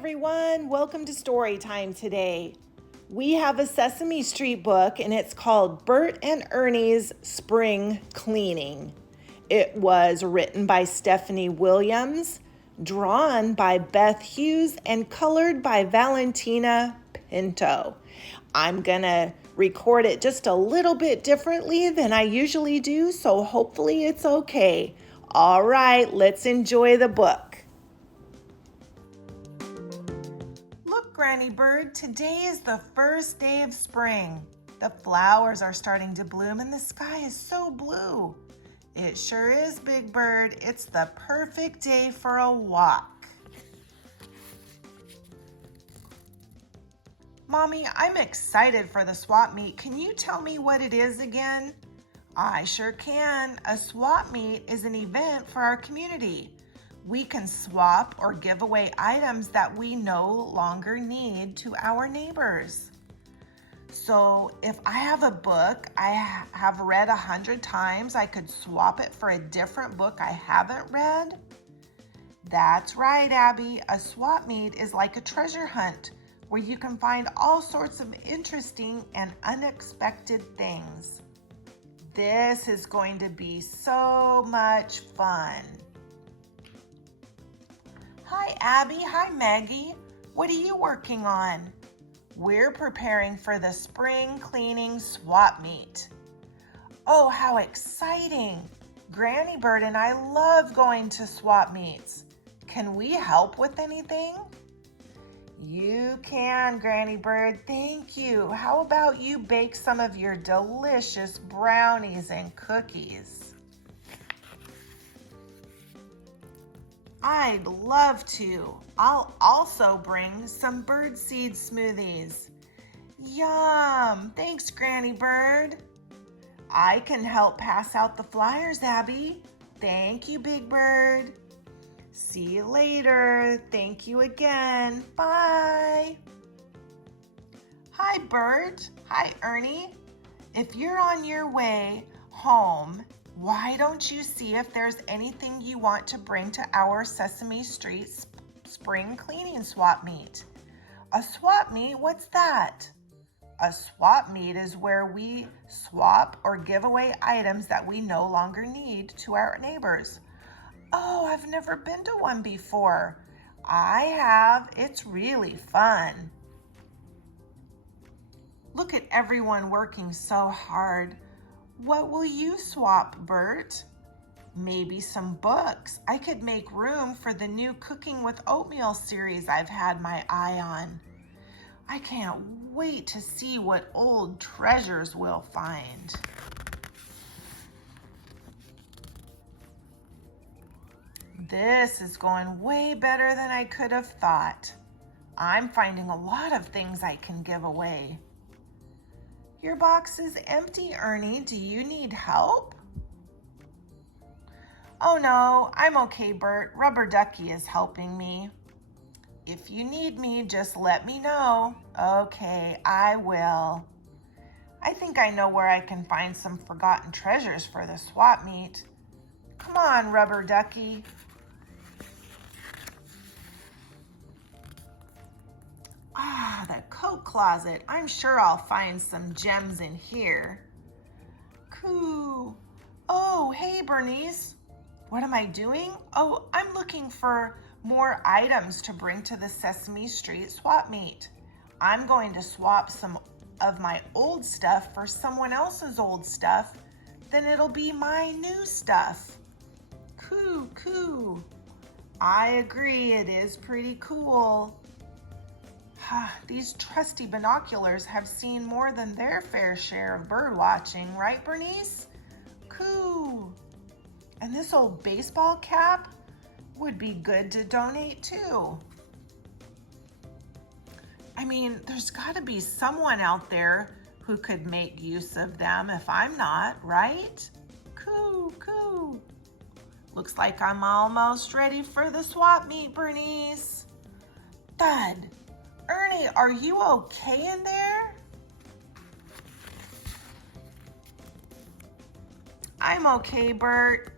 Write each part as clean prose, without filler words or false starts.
everyone. Welcome to Storytime today. We have a Sesame Street book and it's called Bert and Ernie's Spring Cleaning. It was written by Stephanie Williams, drawn by Beth Hughes, and colored by Valentina Pinto. I'm going to record it just a little bit differently than I usually do, so hopefully it's okay. All right, let's enjoy the book. Look, Granny Bird, today is the first day of spring. The flowers are starting to bloom and the sky is so blue. It sure is, Big Bird. It's the perfect day for a walk. Mommy, I'm excited for the swap meet. Can you tell me what it is again? I sure can. A swap meet is an event for our community. We can swap or give away items that we no longer need to our neighbors. So if I have a book I have read 100 times, I could swap it for a different book I haven't read? That's right, Abby. A swap meet is like a treasure hunt where you can find all sorts of interesting and unexpected things. This is going to be so much fun. Hi, Abby. Hi, Maggie. What are you working on? We're preparing for the spring cleaning swap meet. Oh, how exciting. Granny Bird and I love going to swap meets. Can we help with anything? You can, Granny Bird. Thank you. How about you bake some of your delicious brownies and cookies? I'd love to. I'll also bring some birdseed smoothies. Yum! Thanks, Granny Bird. I can help pass out the flyers, Abby. Thank you, Big Bird. See you later. Thank you again. Bye. Hi, Bert. Hi, Ernie. If you're on your way home, why don't you see if there's anything you want to bring to our Sesame Street spring cleaning swap meet? A swap meet? What's that? A swap meet is where we swap or give away items that we no longer need to our neighbors. Oh, I've never been to one before. I have. It's really fun. Look at everyone working so hard. What will you swap, Bert? Maybe some books. I could make room for the new Cooking with Oatmeal series I've had my eye on. I can't wait to see what old treasures we'll find. This is going way better than I could have thought. I'm finding a lot of things I can give away. Your box is empty, Ernie. Do you need help? Oh no, I'm okay, Bert. Rubber Ducky is helping me. If you need me, just let me know. Okay, I will. I think I know where I can find some forgotten treasures for the swap meet. Come on, Rubber Ducky. Ah, the coat closet. I'm sure I'll find some gems in here. Coo. Oh, hey, Bernice. What am I doing? Oh, I'm looking for more items to bring to the Sesame Street swap meet. I'm going to swap some of my old stuff for someone else's old stuff. Then it'll be my new stuff. Coo, coo. I agree, it is pretty cool. These trusty binoculars have seen more than their fair share of bird watching, right, Bernice? Coo! And this old baseball cap would be good to donate too. I mean, there's got to be someone out there who could make use of them if I'm not, right? Coo, coo. Looks like I'm almost ready for the swap meet, Bernice. Thud. Ernie, are you okay in there? I'm okay, Bert.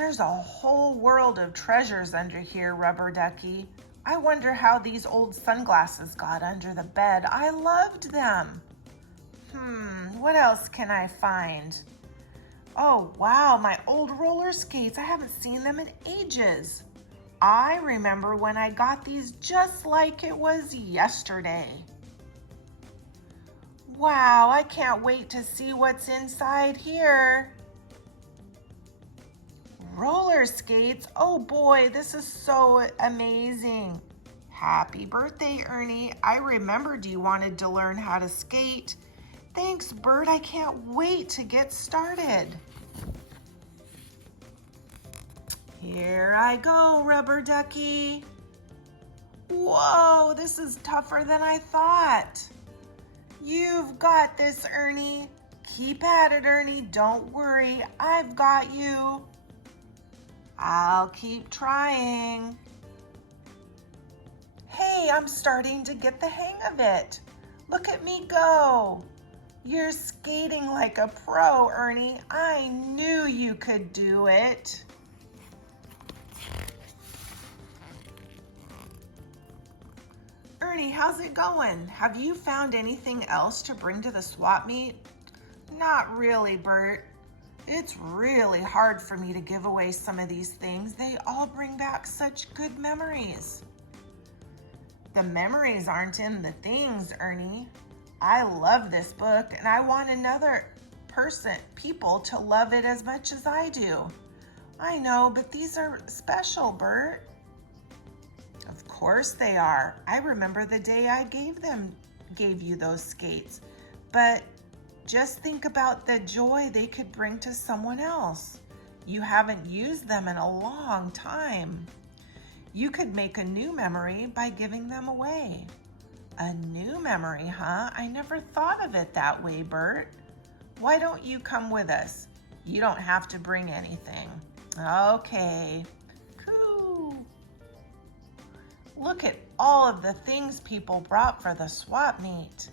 There's a whole world of treasures under here, Rubber Ducky. I wonder how these old sunglasses got under the bed. I loved them. What else can I find? Oh, wow, my old roller skates. I haven't seen them in ages. I remember when I got these just like it was yesterday. Wow, I can't wait to see what's inside here. Roller skates? Oh boy, this is so amazing. Happy birthday, Ernie. I remembered you wanted to learn how to skate. Thanks, Bert. I can't wait to get started. Here I go, Rubber Ducky. Whoa, this is tougher than I thought. You've got this, Ernie. Keep at it, Ernie. Don't worry. I've got you. I'll keep trying. Hey, I'm starting to get the hang of it. Look at me go. You're skating like a pro, Ernie. I knew you could do it. Ernie, how's it going? Have you found anything else to bring to the swap meet? Not really, Bert. It's really hard for me to give away some of these things. They all bring back such good memories. The memories aren't in the things, Ernie. I love this book and I want people to love it as much as I do. I know, but these are special, Bert. Of course they are. I remember the day I gave you those skates. But just think about the joy they could bring to someone else. You haven't used them in a long time. You could make a new memory by giving them away. A new memory, huh? I never thought of it that way, Bert. Why don't you come with us? You don't have to bring anything. Okay. Cool. Look at all of the things people brought for the swap meet.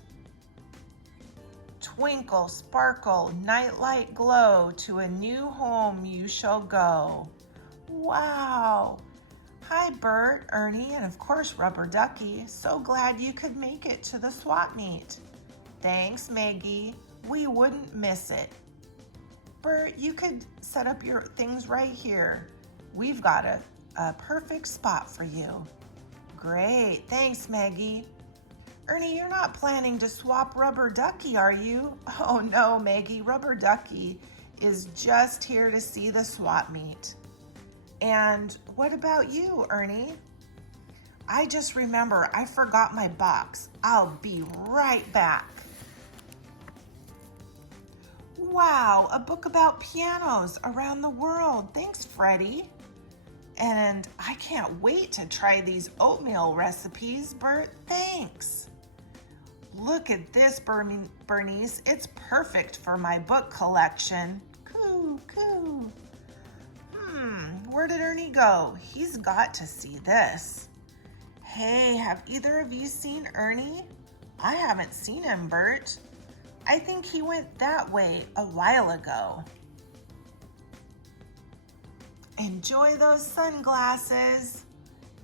Twinkle, sparkle, nightlight glow, to a new home you shall go. Wow. Hi, Bert, Ernie, and of course, Rubber Ducky. So glad you could make it to the swap meet. Thanks, Maggie. We wouldn't miss it. Bert, you could set up your things right here. We've got a perfect spot for you. Great. Thanks, Maggie. Ernie, you're not planning to swap Rubber Ducky, are you? Oh, no, Maggie. Rubber Ducky is just here to see the swap meet. And what about you, Ernie? I just remember I forgot my box. I'll be right back. Wow, a book about pianos around the world. Thanks, Freddie. And I can't wait to try these oatmeal recipes, Bert. Thanks. Look at this, Bernice. It's perfect for my book collection. Coo, coo. Where did Ernie go? He's got to see this. Hey, have either of you seen Ernie? I haven't seen him, Bert. I think he went that way a while ago. Enjoy those sunglasses.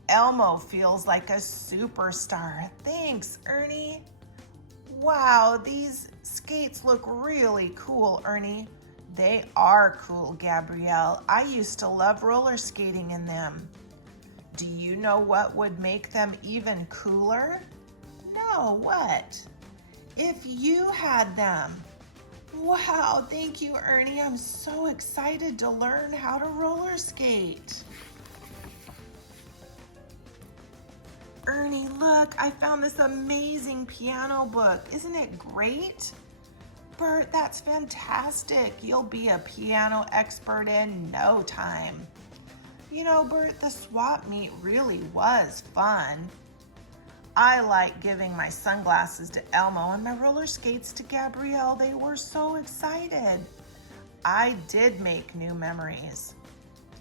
Elmo feels like a superstar. Thanks, Ernie. Wow, these skates look really cool, Ernie. They are cool, Gabrielle. I used to love roller skating in them. Do you know what would make them even cooler? No, what? If you had them. Wow, thank you, Ernie. I'm so excited to learn how to roller skate. Ernie, look, I found this amazing piano book. Isn't it great? Bert, that's fantastic. You'll be a piano expert in no time. You know, Bert, the swap meet really was fun. I like giving my sunglasses to Elmo and my roller skates to Gabrielle. They were so excited. I did make new memories.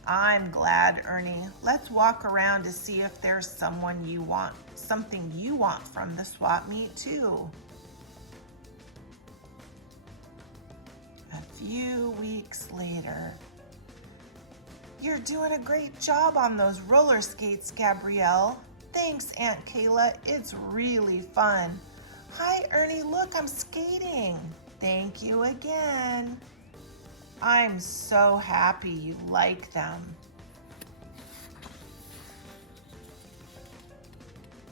I'm glad, Ernie. Let's walk around to see if there's something you want from the swap meet too. A few weeks later. You're doing a great job on those roller skates, Gabrielle. Thanks, Aunt Kayla. It's really fun. Hi, Ernie. Look, I'm skating. Thank you again. I'm so happy you like them.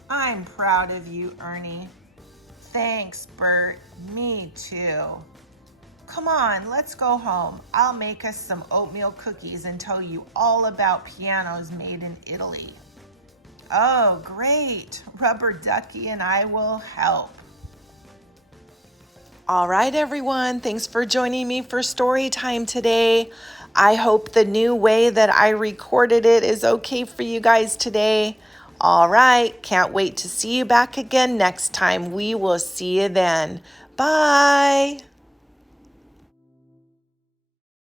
I'm proud of you, Ernie. Thanks, Bert. Me too. Come on, let's go home. I'll make us some oatmeal cookies and tell you all about pianos made in Italy. Oh, great. Rubber Ducky and I will help. All right, everyone. Thanks for joining me for story time today. I hope the new way that I recorded it is okay for you guys today. All right. Can't wait to see you back again next time. We will see you then. Bye.